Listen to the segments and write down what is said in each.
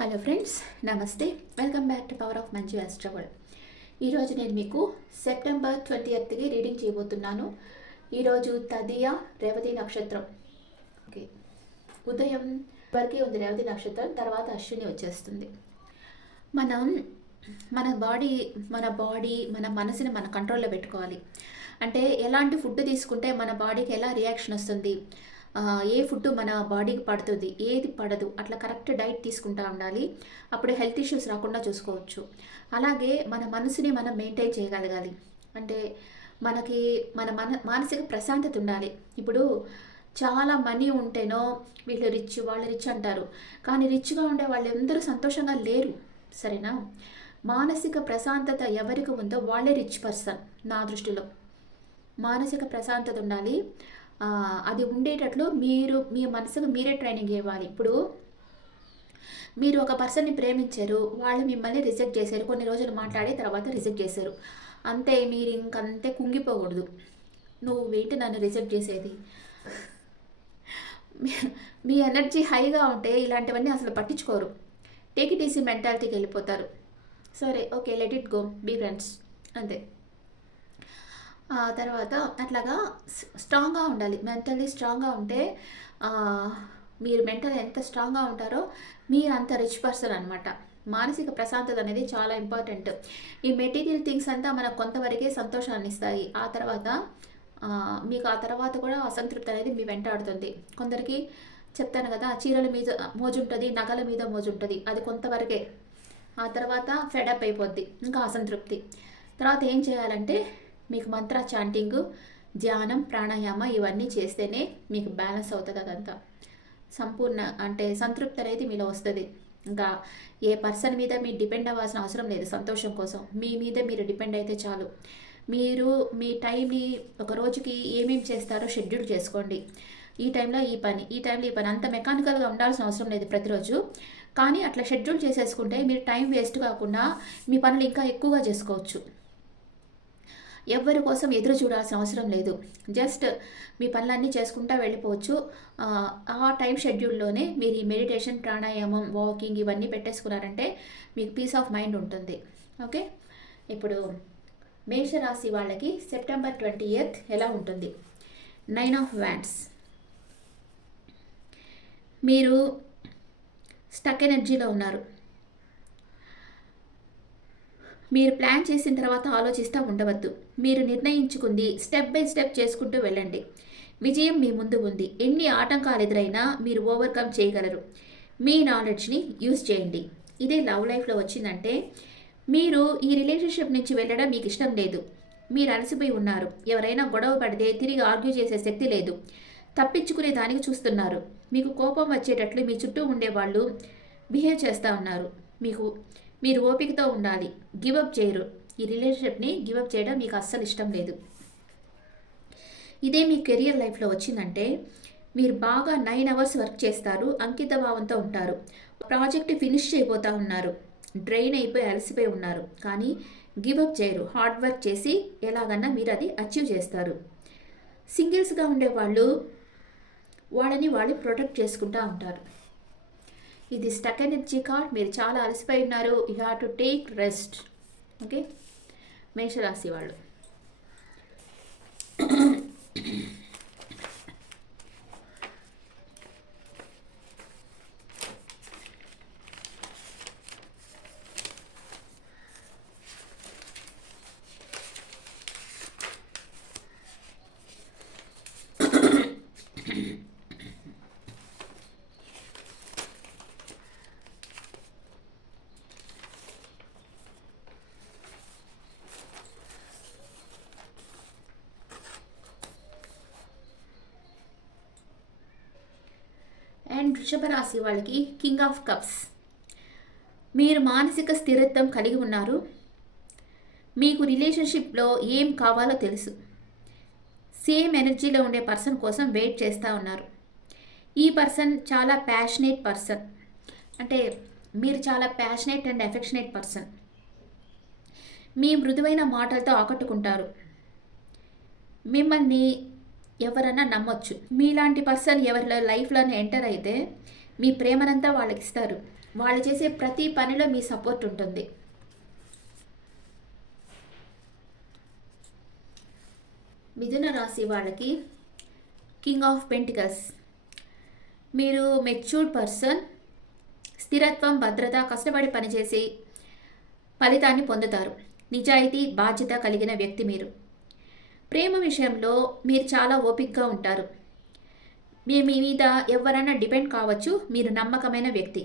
Hello friends, నమస్తే. Welcome back to power of మంచి ఆస్ట్రావల్. ఈరోజు నేను మీకు సెప్టెంబర్ 20కి రీడింగ్ చేయబోతున్నాను. ఈరోజు తదియ రేవతి నక్షత్రం. ఓకే, ఉదయం వరకే ఉంది రేవతి నక్షత్రం, తర్వాత అశ్విని వచ్చేస్తుంది. మనం మన బాడీ మన మనసుని మన కంట్రోల్లో పెట్టుకోవాలి. అంటే ఎలాంటి ఫుడ్ తీసుకుంటే మన బాడీకి ఎలా రియాక్షన్ వస్తుంది, ఏ ఫుడ్ మన బాడీకి పడుతుంది, ఏది పడదు, అట్లా కరెక్ట్ డైట్ తీసుకుంటూ ఉండాలి. అప్పుడు హెల్త్ ఇష్యూస్ రాకుండా చూసుకోవచ్చు. అలాగే మన మనసుని మనం మెయింటైన్ చేయగలగాలి. అంటే మనకి మానసిక ప్రశాంతత ఉండాలి. ఇప్పుడు చాలా మనీ ఉంటేనో వీళ్ళు రిచ్, వాళ్ళు రిచ్ అంటారు, కానీ రిచ్గా ఉండే వాళ్ళు అందరూ సంతోషంగా లేరు. సరేనా? మానసిక ప్రశాంతత ఎవరికి ఉందో వాళ్ళే రిచ్ పర్సన్ నా దృష్టిలో. మానసిక ప్రశాంతత ఉండాలి. అది ఉండేటట్లు మీ మనసుకు మీరే ట్రైనింగ్ ఇవ్వాలి. ఇప్పుడు మీరు ఒక పర్సన్ని ప్రేమించారు, వాళ్ళు మిమ్మల్ని రిజెక్ట్ చేశారు, కొన్ని రోజులు మాట్లాడి తర్వాత రిజెక్ట్ చేశారు. అంతే, మీరు ఇంకంతే కుంగిపోకూడదు. నువ్వేంటి నన్ను రిజెక్ట్ చేసేది? మీ ఎనర్జీ హైగా ఉంటే ఇలాంటివన్నీ అసలు పట్టించుకోరు. టేక్ ఇట్ ఈజీ మెంటాలిటీకి వెళ్ళిపోతారు. సరే, okay, let it go, be friends, అంతే. తర్వాత అట్లాగా స్ట్రాంగ్గా ఉండాలి. మెంటల్లీ స్ట్రాంగ్గా ఉంటే మీరు మెంటల్ ఎంత స్ట్రాంగ్గా ఉంటారో మీరు అంత రిచ్ పర్సన్ అనమాట. మానసిక ప్రశాంతత అనేది చాలా ఇంపార్టెంట్. ఈ మెటీరియల్ థింగ్స్ అంతా మనకు కొంతవరకే సంతోషాన్ని ఇస్తాయి. ఆ తర్వాత కూడా అసంతృప్తి అనేది మీ వెంటాడుతుంది. కొందరికి చెప్తాను కదా, చీరల మీద మోజు ఉంటుంది, నగల మీద మోజు ఉంటుంది, అది కొంతవరకే. ఆ తర్వాత ఫెడప్ అయిపోద్ది, ఇంకా అసంతృప్తి. తర్వాత ఏం చేయాలంటే మీకు మంత్ర చాంటింగ్, ధ్యానం, ప్రాణాయామ ఇవన్నీ చేస్తేనే మీకు బ్యాలెన్స్ అవుతుంది. అదంతా సంపూర్ణ అంటే సంతృప్తి అనేది మీలో వస్తుంది. ఇంకా ఏ పర్సన్ మీద మీరు డిపెండ్ అవ్వాల్సిన అవసరం లేదు. సంతోషం కోసం మీ మీద మీరు డిపెండ్ అయితే చాలు. మీరు మీ టైంని ఒక రోజుకి ఏమేమి చేస్తారో షెడ్యూల్ చేసుకోండి. ఈ టైంలో ఈ పని, ఈ టైంలో ఈ పని, అంత మెకానికల్గా ఉండాల్సిన అవసరం లేదు ప్రతిరోజు. కానీ అట్లా షెడ్యూల్ చేసేసుకుంటే మీరు టైం వేస్ట్ కాకుండా మీ పనులు ఇంకా ఎక్కువగా చేసుకోవచ్చు. ఎవరి కోసం ఎదురు చూడాల్సిన అవసరం లేదు. జస్ట్ మీ పనులన్నీ చేసుకుంటూ వెళ్ళిపోవచ్చు. ఆ టైం షెడ్యూల్లోనే మీరు ఈ మెడిటేషన్, ప్రాణాయామం, వాకింగ్ ఇవన్నీ పెట్టేసుకున్నారంటే మీకు పీస్ ఆఫ్ మైండ్ ఉంటుంది. ఓకే, ఇప్పుడు మేషరాశి వాళ్ళకి సెప్టెంబర్ 20th ఎలా ఉంటుంది? 9 of Wands. మీరు స్టక్ ఎనర్జీలో ఉన్నారు. మీరు ప్లాన్ చేసిన తర్వాత ఆలోచిస్తూ ఉండవద్దు. మీరు నిర్ణయించుకుంది స్టెప్ బై స్టెప్ చేసుకుంటూ వెళ్ళండి. విజయం మీ ముందు ఉంది. ఎన్ని ఆటంకాలు ఎదురైనా మీరు ఓవర్కమ్ చేయగలరు. మీ నాలెడ్జ్ని యూజ్ చేయండి. ఇదే లవ్ లైఫ్లో వచ్చిందంటే మీరు ఈ రిలేషన్షిప్ నుంచి వెళ్ళడం మీకు ఇష్టం లేదు. మీరు అలసిపోయి ఉన్నారు. ఎవరైనా గొడవ పడితే తిరిగి ఆర్గ్యూ చేసే శక్తి లేదు. తప్పించుకునే దానికి చూస్తున్నారు. మీకు కోపం వచ్చేటట్లు మీ చుట్టూ ఉండేవాళ్ళు బిహేవ్ చేస్తూ ఉన్నారు. మీరు ఓపికతో ఉండాలి. గివప్ చేయరు. ఈ రిలేషన్షిప్ని గివప్ చేయడం మీకు అస్సలు ఇష్టం లేదు. ఇదే మీ కెరియర్ లైఫ్లో వచ్చిందంటే మీరు బాగా 9 hours వర్క్ చేస్తారు. అంకిత భావంతో ఉంటారు. ప్రాజెక్ట్ ఫినిష్ చేయబోతూ ఉన్నారు. డ్రైన్ అయిపోయి అలసిపోయి ఉన్నారు. కానీ గివప్ చేయరు. హార్డ్ వర్క్ చేసి ఎలాగన్నా మీరు అది అచీవ్ చేస్తారు. సింగిల్స్గా ఉండేవాళ్ళు వాళ్ళని వాళ్ళు ప్రొటెక్ట్ చేసుకుంటూ ఉంటారు. ఇది స్టక్ ఎనర్జీ కార్డ్. మీరు చాలా అలసిపోయి ఉన్నారు. You have to take rest. Okay, మేషరాశి వాళ్ళు. అండ్ వృషభ రాశి వాళ్ళకి కింగ్ ఆఫ్ కప్స్. మీరు మానసిక స్థిరత్వం కలిగి ఉన్నారు. మీకు రిలేషన్షిప్లో ఏం కావాలో తెలుసు. సేమ్ ఎనర్జీలో ఉండే పర్సన్ కోసం వెయిట్ చేస్తూ ఉన్నారు. ఈ పర్సన్ చాలా ప్యాషనేట్ పర్సన్. అంటే మీరు చాలా ప్యాషనేట్ అండ్ ఎఫెక్షనేట్ పర్సన్. మీ మృదువైన మాటలతో ఆకట్టుకుంటారు. మిమ్మల్ని ఎవరన్నా నమ్మొచ్చు. మీలాంటి పర్సన్ ఎవరి లైఫ్లోనే ఎంటర్ అయితే మీ ప్రేమనంతా వాళ్ళకి ఇస్తారు. వాళ్ళు చేసే ప్రతి పనిలో మీ సపోర్ట్ ఉంటుంది. మిథున రాశి వాళ్ళకి కింగ్ ఆఫ్ పెంటికల్స్. మీరు మెచ్యూర్డ్ పర్సన్. స్థిరత్వం, భద్రత, కష్టపడి పనిచేసి ఫలితాన్ని పొందుతారు. నిజాయితీ, బాధ్యత కలిగిన వ్యక్తి మీరు. ప్రేమ విషయంలో మీరు చాలా ఓపికగా ఉంటారు. మీ మీద ఎవరైనా డిపెండ్ కావచ్చు. మీరు నమ్మకమైన వ్యక్తి.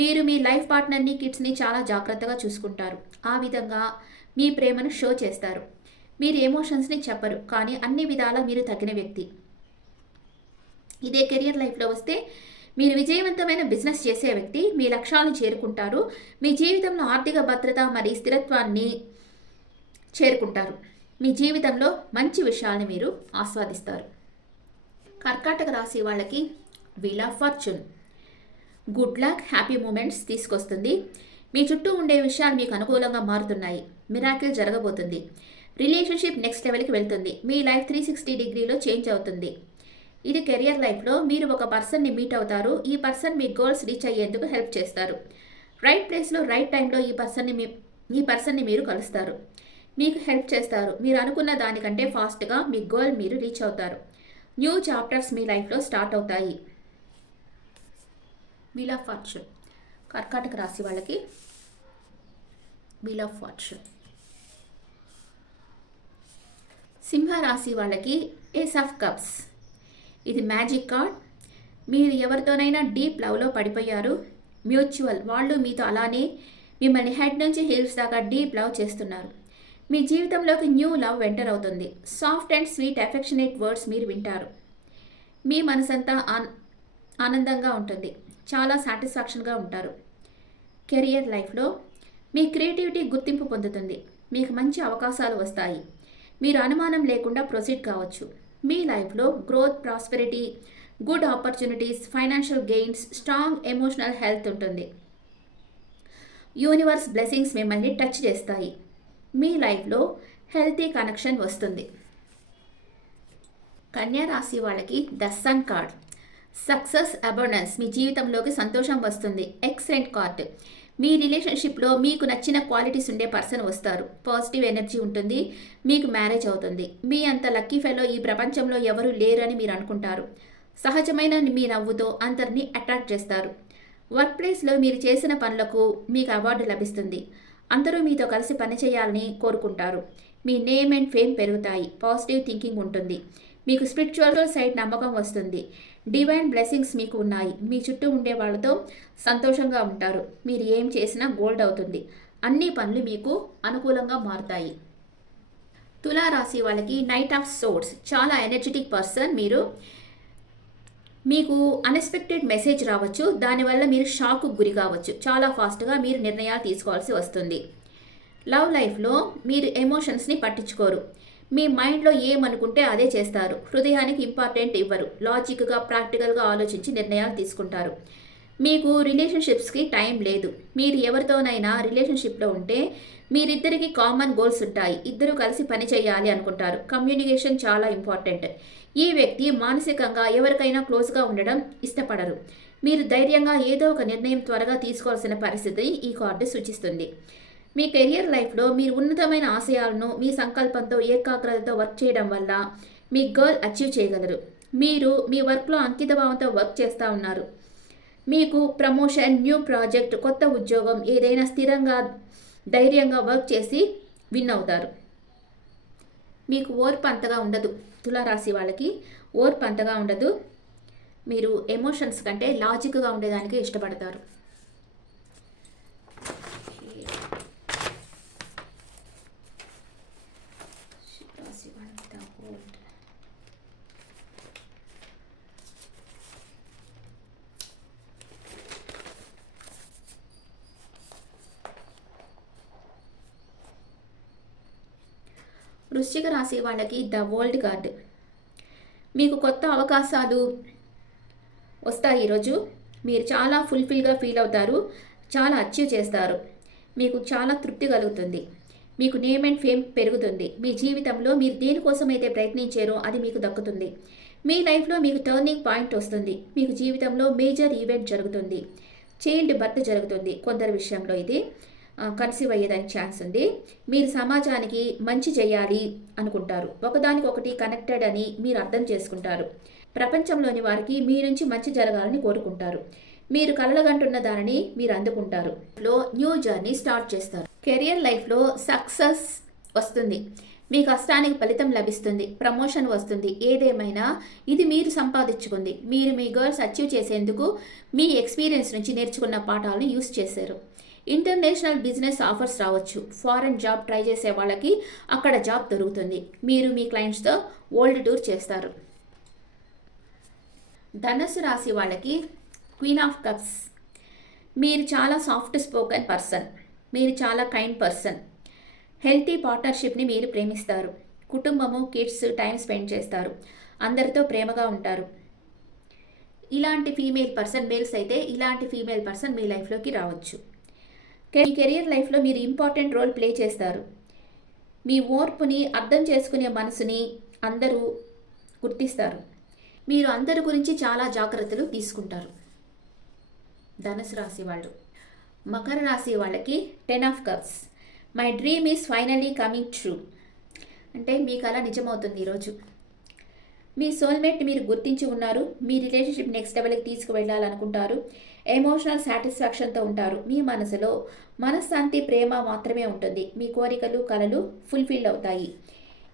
మీరు మీ లైఫ్ పార్ట్నర్ని, కిడ్స్ని చాలా జాగ్రత్తగా చూసుకుంటారు. ఆ విధంగా మీ ప్రేమను షో చేస్తారు. మీరు ఎమోషన్స్ని చెప్పరు, కానీ అన్ని విధాలా మీరు తగిన వ్యక్తి. ఇదే కెరియర్ లైఫ్లో వస్తే మీరు విజయవంతమైన బిజినెస్ చేసే వ్యక్తి. మీ లక్ష్యాలను చేరుకుంటారు. మీ జీవితంలో ఆర్థిక భద్రత మరియు స్థిరత్వాన్ని చేరుకుంటారు. మీ జీవితంలో మంచి విషయాలను మీరు ఆస్వాదిస్తారు. కర్కాటక రాశి వాళ్ళకి wheel of fortune. Good luck, happy moments తీసుకొస్తుంది. మీ చుట్టూ ఉండే విషయాలు మీకు అనుకూలంగా మారుతున్నాయి. మిరాకిల్ జరగబోతుంది. రిలేషన్షిప్ నెక్స్ట్ లెవెల్కి వెళ్తుంది. మీ లైఫ్ 360 డిగ్రీలో చేంజ్ అవుతుంది. ఇది కెరియర్ లైఫ్లో మీరు ఒక పర్సన్ని మీట్ అవుతారు. ఈ పర్సన్ మీ గోల్స్ రీచ్ అయ్యేందుకు హెల్ప్ చేస్తారు. రైట్ ప్లేస్లో రైట్ టైంలో ఈ పర్సన్ని మీరు కలుస్తారు. మీకు హెల్ప్ చేస్తారు. మీరు అనుకున్న దానికంటే ఫాస్ట్గా మీ గోల్ మీరు రీచ్ అవుతారు. న్యూ చాప్టర్స్ మీ లైఫ్లో స్టార్ట్ అవుతాయి. Wheel of fortune. కర్కాటక రాశి వాళ్ళకి వీల్ ఆఫ్ ఫార్చ్యూన్. సింహ రాశి వాళ్ళకి ఏస్ ఆఫ్ కప్స్. ఇది మ్యాజిక్ కార్డ్. మీరు ఎవరితోనైనా డీప్ లవ్లో పడిపోయారు. మ్యూచువల్. వాళ్ళు మీతో అలానే మిమ్మల్ని హెడ్ నుంచి హీల్స్ దాకా డీప్ లవ్ చేస్తున్నారు. మీ జీవితంలోకి న్యూ లవ్ ఎంటర్ అవుతుంది. Soft and sweet affectionate words మీరు వింటారు. మీ మనసంతా ఆనందంగా ఉంటుంది. చాలా సాటిస్ఫాక్షన్గా ఉంటారు. కెరియర్ లైఫ్లో మీ క్రియేటివిటీ గుర్తింపు పొందుతుంది. మీకు మంచి అవకాశాలు వస్తాయి. మీరు అనుమానం లేకుండా ప్రొసీడ్ కావచ్చు. మీ లైఫ్లో growth, prosperity, good opportunities, financial gains, strong emotional health ఉంటుంది. యూనివర్స్ బ్లెస్సింగ్స్ మిమ్మల్ని టచ్ చేస్తాయి. మీ లైఫ్లో హెల్తీ కనెక్షన్ వస్తుంది. కన్యా రాశి వాళ్ళకి the sun card. Success, abundance. మీ జీవితంలోకి సంతోషం వస్తుంది. Excellent card. మీ రిలేషన్షిప్లో మీకు నచ్చిన క్వాలిటీస్ ఉండే పర్సన్ వస్తారు. పాజిటివ్ ఎనర్జీ ఉంటుంది. మీకు మ్యారేజ్ అవుతుంది. మీ అంత లక్కీ ఫెలో ఈ ప్రపంచంలో ఎవరు లేరని మీరు అనుకుంటారు. సహజమైన మీ నవ్వుతో అందరినీ అట్రాక్ట్ చేస్తారు. వర్క్ ప్లేస్లో మీరు చేసిన పనులకు మీకు అవార్డు లభిస్తుంది. అందరూ మీతో కలిసి పనిచేయాలని కోరుకుంటారు. మీ నేమ్ అండ్ ఫేమ్ పెరుగుతాయి. పాజిటివ్ థింకింగ్ ఉంటుంది. మీకు స్పిరిచువల్ సైడ్ నమ్మకం వస్తుంది. డివైన్ బ్లెస్సింగ్స్ మీకు ఉన్నాయి. మీ చుట్టూ ఉండే వాళ్ళతో సంతోషంగా ఉంటారు. మీరు ఏం చేసినా గోల్డ్ అవుతుంది. అన్ని పనులు మీకు అనుకూలంగా మారుతాయి. తులారాశి వాళ్ళకి నైట్ ఆఫ్ సోర్డ్స్. చాలా ఎనర్జెటిక్ పర్సన్ మీరు. మీకు అన్ఎక్స్పెక్టెడ్ మెసేజ్ రావచ్చు. దానివల్ల మీరు షాక్కు గురి కావచ్చు. చాలా ఫాస్ట్గా మీరు నిర్ణయాలు తీసుకోవాల్సి వస్తుంది. లవ్ లైఫ్లో మీరు ఎమోషన్స్ని పట్టించుకోరు. మీ మైండ్లో ఏమనుకుంటే అదే చేస్తారు. హృదయానికి ఇంపార్టెంట్ ఇవ్వరు. లాజిక్గా, ప్రాక్టికల్గా ఆలోచించి నిర్ణయాలు తీసుకుంటారు. మీకు రిలేషన్షిప్స్కి టైం లేదు. మీరు ఎవరితోనైనా రిలేషన్షిప్లో ఉంటే మీరిద్దరికి కామన్ గోల్స్ ఉంటాయి. ఇద్దరు కలిసి పని చేయాలి అనుకుంటారు. కమ్యూనికేషన్ చాలా ఇంపార్టెంట్. ఈ వ్యక్తి మానసికంగా ఎవరికైనా క్లోజ్గా ఉండడం ఇష్టపడరు. మీరు ధైర్యంగా ఏదో ఒక నిర్ణయం త్వరగా తీసుకోవాల్సిన పరిస్థితి ఈ కార్డు సూచిస్తుంది. మీ కెరియర్ లైఫ్లో మీరు ఉన్నతమైన ఆశయాలను మీ సంకల్పంతో ఏకాగ్రతతో వర్క్ చేయడం వల్ల మీ గోల్ అచీవ్ చేయగలరు. మీరు మీ వర్క్లో అంకితభావంతో వర్క్ చేస్తూ ఉన్నారు. మీకు ప్రమోషన్, న్యూ ప్రాజెక్ట్, కొత్త ఉద్యోగం, ఏదైనా స్థిరంగా ధైర్యంగా వర్క్ చేసి విన్ అవుతారు. మీకు ఓర్పు అంతగా ఉండదు. తులారాశి వాళ్ళకి ఓర్పు అంతగా ఉండదు. మీరు ఎమోషన్స్ కంటే లాజిక్గా ఉండేదానికి ఇష్టపడతారు. వృశ్చిక రాశి వాళ్ళకి ద వరల్డ్ కార్డ్. మీకు కొత్త అవకాశాలు వస్తాయి. ఈరోజు మీరు చాలా ఫుల్ఫిల్గా ఫీల్ అవుతారు. చాలా అచీవ్ చేస్తారు. మీకు చాలా తృప్తి కలుగుతుంది. మీకు నేమ్ అండ్ ఫేమ్ పెరుగుతుంది. మీ జీవితంలో మీరు దేనికోసమైతే ప్రయత్నించారో అది మీకు దక్కుతుంది. మీ లైఫ్లో మీకు టర్నింగ్ పాయింట్ వస్తుంది. మీకు జీవితంలో మేజర్ ఈవెంట్ జరుగుతుంది. చైల్డ్ బర్త్ జరుగుతుంది. కొందరి విషయంలో ఇది కన్సీవ్ అయ్యేదానికి ఛాన్స్ ఉంది. మీరు సమాజానికి మంచి చేయాలి అనుకుంటారు. ఒకదానికొకటి కనెక్టెడ్ అని మీరు అర్థం చేసుకుంటారు. ప్రపంచంలోని వారికి మీ నుంచి మంచి జరగాలని కోరుకుంటారు. మీరు కలలుగంటున్న దానిని మీరు అందుకుంటారు. న్యూ జర్నీ స్టార్ట్ చేస్తారు. కెరియర్ లైఫ్లో సక్సెస్ వస్తుంది. మీ కష్టానికి ఫలితం లభిస్తుంది. ప్రమోషన్ వస్తుంది. ఏదేమైనా ఇది మీరు సంపాదించుకుంది. మీరు మీ గోల్స్ అచీవ్ చేసేందుకు మీ ఎక్స్పీరియన్స్ నుంచి నేర్చుకున్న పాఠాలను యూస్ చేశారు. ఇంటర్నేషనల్ బిజినెస్ ఆఫర్స్ రావచ్చు. ఫారెన్ జాబ్ ట్రై చేసే వాళ్ళకి అక్కడ జాబ్ దొరుకుతుంది. మీరు మీ క్లయింట్స్తో వరల్డ్ టూర్ చేస్తారు. ధనుసు రాశి వాళ్ళకి క్వీన్ ఆఫ్ కప్స్. మీరు చాలా సాఫ్ట్ స్పోకెన్ పర్సన్. మీరు చాలా కైండ్ పర్సన్. హెల్తీ పార్ట్నర్షిప్ని మీరు ప్రేమిస్తారు. కుటుంబము, కిడ్స్ టైం స్పెండ్ చేస్తారు. అందరితో ప్రేమగా ఉంటారు. ఇలాంటి ఫీమేల్ పర్సన్, మేల్స్ అయితే ఇలాంటి ఫీమేల్ పర్సన్ మీ లైఫ్లోకి రావచ్చు. మీ కెరియర్ లైఫ్లో మీరు ఇంపార్టెంట్ రోల్ ప్లే చేస్తారు. మీ ఓర్పుని, అర్థం చేసుకునే మనసుని అందరూ గుర్తిస్తారు. మీరు అందరి గురించి చాలా జాగ్రత్తలు తీసుకుంటారు. ధనుసు రాశి వాళ్ళు. మకర రాశి వాళ్ళకి 10 of cups. My dream is finally coming true. అంటే మీ కళ నిజమవుతుంది ఈరోజు. మీ సోల్మేట్ మీరు గుర్తించి ఉన్నారు. మీ రిలేషన్షిప్ నెక్స్ట్ లెవెల్కి తీసుకువెళ్ళాలనుకుంటారు. ఎమోషనల్ సాటిస్ఫాక్షన్తో ఉంటారు. మీ మనసులో మనశ్శాంతి, ప్రేమ మాత్రమే ఉంటుంది. మీ కోరికలు, కలలు ఫుల్ఫిల్ అవుతాయి.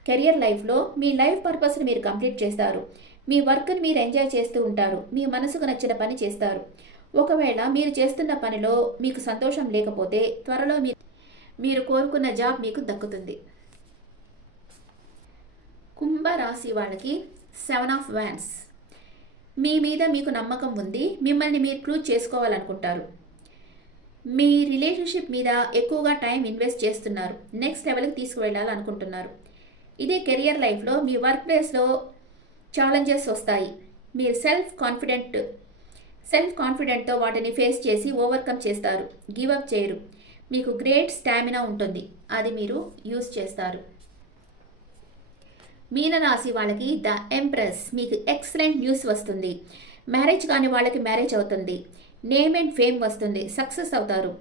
కెరియర్ లైఫ్లో మీ లైఫ్ పర్పస్ని మీరు కంప్లీట్ చేస్తారు. మీ వర్క్ని మీరు ఎంజాయ్ చేస్తూ ఉంటారు. మీ మనసుకు నచ్చిన పని చేస్తారు. ఒకవేళ మీరు చేస్తున్న పనిలో మీకు సంతోషం లేకపోతే త్వరలో మీరు కోరుకున్న జాబ్ మీకు దక్కుతుంది. కుంభరాశి వాళ్ళకి 7 ఆఫ్ వ్యాన్స్. మీ మీద మీకు నమ్మకం ఉంది. మిమ్మల్ని మీరు ప్రూవ్ చేసుకోవాలనుకుంటారు. మీ రిలేషన్షిప్ మీద ఎక్కువగా టైం ఇన్వెస్ట్ చేస్తున్నారు. నెక్స్ట్ లెవెల్కి తీసుకువెళ్ళాలనుకుంటున్నారు. ఇదే కెరియర్ లైఫ్లో మీ వర్క్ ప్లేస్లో ఛాలెంజెస్ వస్తాయి. మీరు సెల్ఫ్ కాన్ఫిడెంట్తో వాటిని ఫేస్ చేసి ఓవర్కమ్ చేస్తారు. గివ్ అప్ చేయరు. మీకు గ్రేట్ స్టామినా ఉంటుంది. అది మీరు యూస్ చేస్తారు. మీనరాశి వాళ్ళకి ద ఎంప్రెస్. మీకు ఎక్సలెంట్ న్యూస్ వస్తుంది. మ్యారేజ్ కాని వాళ్ళకి మ్యారేజ్ అవుతుంది. నేమ్ అండ్ ఫేమ్ వస్తుంది. సక్సెస్ అవుతారు.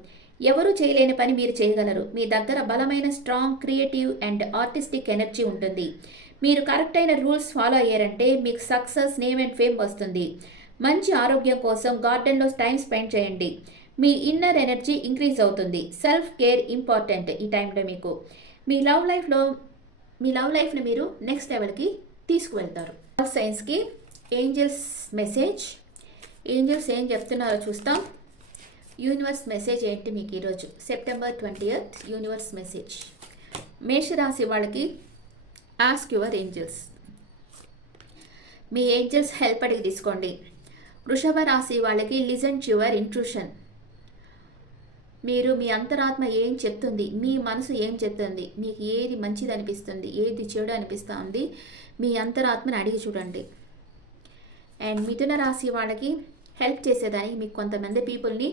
ఎవరు చేయలేని పని మీరు చేయగలరు. మీ దగ్గర బలమైన strong, creative and artistic energy ఉంటుంది. మీరు కరెక్ట్ అయిన రూల్స్ ఫాలో అయ్యారంటే మీకు సక్సెస్, నేమ్ అండ్ ఫేమ్ వస్తుంది. మంచి ఆరోగ్యం కోసం గార్డెన్లో టైం స్పెండ్ చేయండి. మీ ఇన్నర్ ఎనర్జీ ఇంక్రీజ్ అవుతుంది. సెల్ఫ్ కేర్ ఇంపార్టెంట్ ఈ టైంలో మీకు. మీ లవ్ లైఫ్ని మీరు నెక్స్ట్ లెవెల్కి తీసుకువెళ్తారు. సైన్స్కి ఏంజల్స్ మెసేజ్. ఏంజల్స్ ఏం చెప్తున్నారో చూస్తాం. యూనివర్స్ మెసేజ్ ఏంటి మీకు ఈరోజు సెప్టెంబర్ 20th యూనివర్స్ మెసేజ్. మేషరాశి వాళ్ళకి ask your angels. Me angels help అడిగి తీసుకోండి. వృషభ రాశి వాళ్ళకి లిజన్ టు యువర్ ఇంట్యూషన్. మీరు మీ అంతరాత్మ ఏం చెప్తుంది, మీ మనసు ఏం చెప్తుంది, మీకు ఏది మంచిది అనిపిస్తుంది, ఏది చెడు అనిపిస్తుంది, మీ అంతరాత్మని అడిగి చూడండి. అండ్ మిథున రాశి వాళ్ళకి హెల్ప్ చేసేదానికి మీకు కొంతమంది పీపుల్ని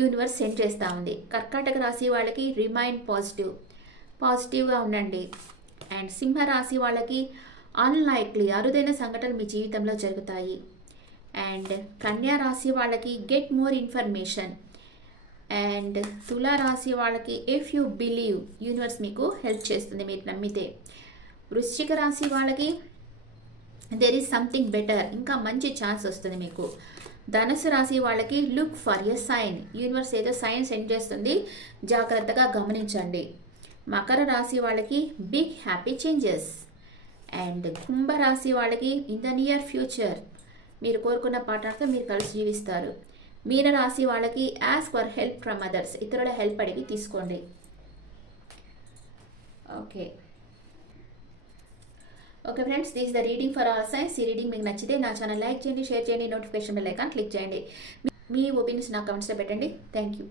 యూనివర్స్ సెండ్ చేస్తూ ఉంది. కర్కాటక రాశి వాళ్ళకి రిమైన్ పాజిటివ్గా ఉండండి. అండ్ సింహరాశి వాళ్ళకి అన్లైక్లీ అరుదైన సంఘటనలు మీ జీవితంలో జరుగుతాయి. అండ్ కన్యా రాశి వాళ్ళకి గెట్ మోర్ ఇన్ఫర్మేషన్. అండ్ తులా రాశి వాళ్ళకి ఇఫ్ యూ బిలీవ్ యూనివర్స్ మీకు హెల్ప్ చేస్తుంది మీరు నమ్మితే. వృశ్చిక రాశి వాళ్ళకి దెర్ ఈజ్ సంథింగ్ బెటర్, ఇంకా మంచి ఛాన్స్ వస్తుంది మీకు. ధనుసు రాశి వాళ్ళకి look for a sign. Universe ఏదో సైన్ సెండ్ చేస్తుంది, జాగ్రత్తగా గమనించండి. మకర రాశి వాళ్ళకి బిగ్ హ్యాపీ చేంజెస్. అండ్ కుంభరాశి వాళ్ళకి ఇన్ ద నియర్ ఫ్యూచర్ మీరు కోరుకున్న పార్ట్నర్తో మీరు కలిసి జీవిస్తారు. మీనరాశి వాళ్ళకి ask for help from others. ఇతరుల హెల్ప్ అడిగి తీసుకోండి. Okay friends, this the reading for all science. ఈ రీడింగ్ మీకు నచ్చితే నా ఛానల్ లైక్ చేయండి, షేర్ చేయండి, నోటిఫికేషన్ బెల్ ఐకాన్ క్లిక్ చేయండి. మీ ఒపీనియన్స్ నా కమెంట్స్లో పెట్టండి. Thank you.